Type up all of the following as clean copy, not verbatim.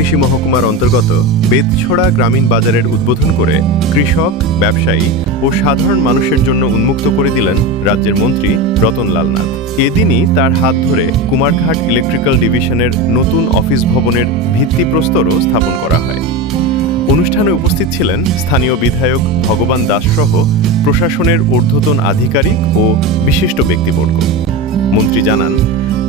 কৃষি মহকুমার অন্তর্গত বেতছড়া গ্রামীণ বাজারের উদ্বোধন করে কৃষক, ব্যবসায়ী ও সাধারণ মানুষের জন্য উন্মুক্ত করে দিলেন রাজ্যের মন্ত্রী রতনলাল নাথ। এদিনই তার হাত ধরে কুমারঘাট ইলেকট্রিক্যাল ডিভিশনের নতুন অফিস ভবনের ভিত্তিপ্রস্তরও স্থাপন করা হয়। অনুষ্ঠানে উপস্থিত ছিলেন স্থানীয় বিধায়ক ভগবান দাস সহ প্রশাসনের ঊর্ধ্বতন আধিকারিক ও বিশিষ্ট ব্যক্তিবর্গ। মন্ত্রী জানান,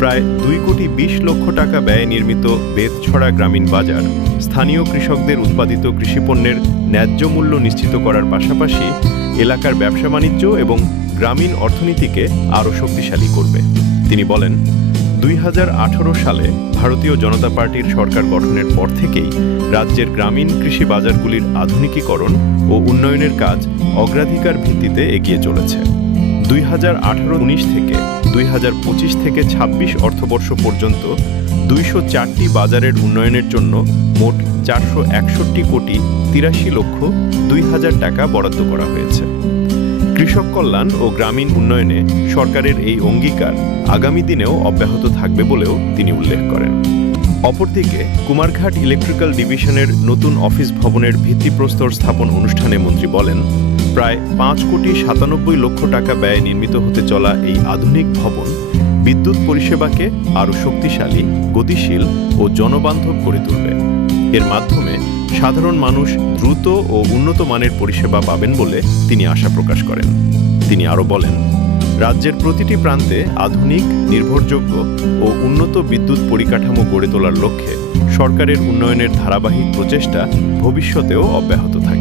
প্রায় 2,20,00,000 টাকা ব্যয়ে নির্মিত বেতছড়া গ্রামীণ বাজার স্থানীয় কৃষকদের উৎপাদিত কৃষিপণ্যের ন্যায্য মূল্য নিশ্চিত করার পাশাপাশি এলাকার ব্যবসা বাণিজ্য এবং গ্রামীণ অর্থনীতিকে আরও শক্তিশালী করবে। তিনি বলেন, 2018 সালে ভারতীয় জনতা পার্টির সরকার গঠনের পর থেকেই রাজ্যের গ্রামীণ কৃষি বাজারগুলির আধুনিকীকরণ ও উন্নয়নের কাজ অগ্রাধিকার ভিত্তিতে এগিয়ে চলেছে। 2018-19 থেকে 2025-26 অর্থবর্ষ পর্যন্ত 204টি বাজারের উন্নয়নের জন্য মোট 461,83,02,000 টাকা বরাদ্দ করা হয়েছে। কৃষক কল্যাণ ও গ্রামীণ উন্নয়নে সরকারের এই অঙ্গীকার আগামী দিনেও অব্যাহত থাকবে বলেও তিনি উল্লেখ করেন। অপরদিকে কুমারঘাট ইলেকট্রিক্যাল ডিভিশনের নতুন অফিস ভবনের ভিত্তিপ্রস্তর স্থাপন অনুষ্ঠানে মন্ত্রী বলেন, প্রায় 5,97,00,000 টাকা ব্যয়ে নির্মিত হতে চলা এই আধুনিক ভবন বিদ্যুৎ পরিষেবাকে আরও শক্তিশালী, গতিশীল ও জনবান্ধব করে তুলবে। এর মাধ্যমে সাধারণ মানুষ দ্রুত ও উন্নত মানের পরিষেবা পাবেন বলে তিনি আশা প্রকাশ করেন। তিনি আরও বলেন, রাজ্যের প্রতিটি প্রান্তে আধুনিক, নির্ভরযোগ্য ও উন্নত বিদ্যুৎ পরিকাঠামো গড়ে তোলার লক্ষ্যে সরকারের উন্নয়নের ধারাবাহিক প্রচেষ্টা ভবিষ্যতেও অব্যাহত থাকবে।